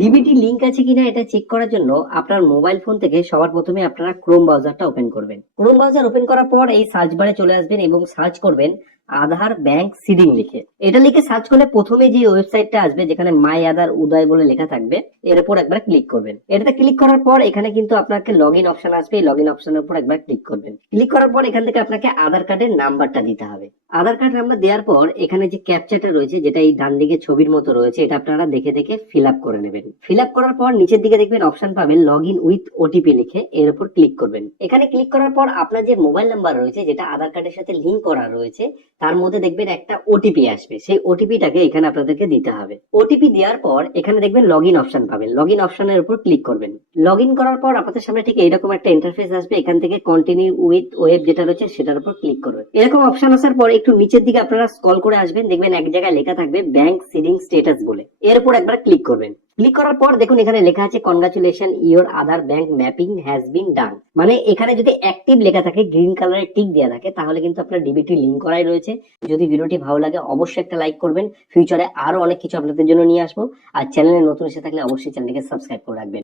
DBT link আছে কিনা এটা চেক করার জন্য আপনার মোবাইল ফোন থেকে সবার প্রথমে আপনারা ক্রোম ব্রাউজারটা ওপেন করবেন। ক্রোম ব্রাউজার ওপেন করার পর এই সার্চ বারে চলে আসবেন এবং সার্চ করবেন আধার ব্যাংক সিডিং লিখে। এটা লিখে সার্চ করলে প্রথমে যে ওয়েবসাইটটা আসবে যেখানে মাই আধার উদয় বলে লেখা থাকবে, এর উপর একবার ক্লিক করবেন। এটাতে ক্লিক করার পর এখানে কিন্তু আপনাকে লগ ইন অপশন আসবে, এই লগ ইন অপশনের উপর একবার ক্লিক করবেন। ক্লিক করার পর এখান থেকে আপনাকে আধার কার্ডের নাম্বারটা দিতে হবে। আধার কার্ড নাম্বার দেওয়ার পর এখানে যে ক্যাপচাটা রয়েছে, যেটা এই ডান দিকে ছবির মতো রয়েছে, এটা আপনারা দেখে দেখে ফিল আপ করে নেবেন। ফিল আপ করার পর নিচের দিকে দেখবেন অপশন পাবেন লগ ইন উইথ ওটিপি লিখে, এর উপর ক্লিক করবেন। এখানে ক্লিক করার পর আপনার যে মোবাইল নাম্বার রয়েছে যেটা আধার কার্ডের সাথে লিংক করা রয়েছে, তার মধ্যে দেখবেন একটা ওটিপি আসবে। সেই ওটিপিটাকে এখানে আপনাদেরকে দিতে হবে। ওটিপি দেওয়ার পর এখানে দেখবেন লগ ইন অপশন পাবেন, লগ ইন অপশনের উপর ক্লিক করবেন। লগ ইন করার পর আপনাদের সামনে ঠিক এইরকম একটা ইন্টারফেস আসবে। এখান থেকে কন্টিনিউ উইথ ওয়েব যেটা রয়েছে সেটার উপর ক্লিক করবেন। এরকম অপশন আসার পর একটু নিচের দিকে আপনারা স্ক্রল করে আসবেন, দেখবেন এক জায়গায় লেখা থাকবে ব্যাংক সিডিং স্ট্যাটাস বলে, এর উপর একবার ক্লিক করবেন। ক্লিক করার পর দেখুন এখানে লেখা আছে congratulation your Aadhaar bank mapping has been done. মানে এখানে যদি অ্যাক্টিভ লেখা থাকে, গ্রিন কালারের টিক দেওয়া থাকে, তাহলে কিন্তু আপনার ডিবিটি লিংক করাই রয়েছে। যদি ভিডিওটি ভালো লাগে অবশ্যই একটা লাইক করবেন। ফিউচারে আরো অনেক কিছু আপনাদের জন্য নিয়ে আসবো। আর চ্যানেলে নতুন এসে থাকলে অবশ্যই চ্যানেলটিকে সাবস্ক্রাইব করে রাখবেন।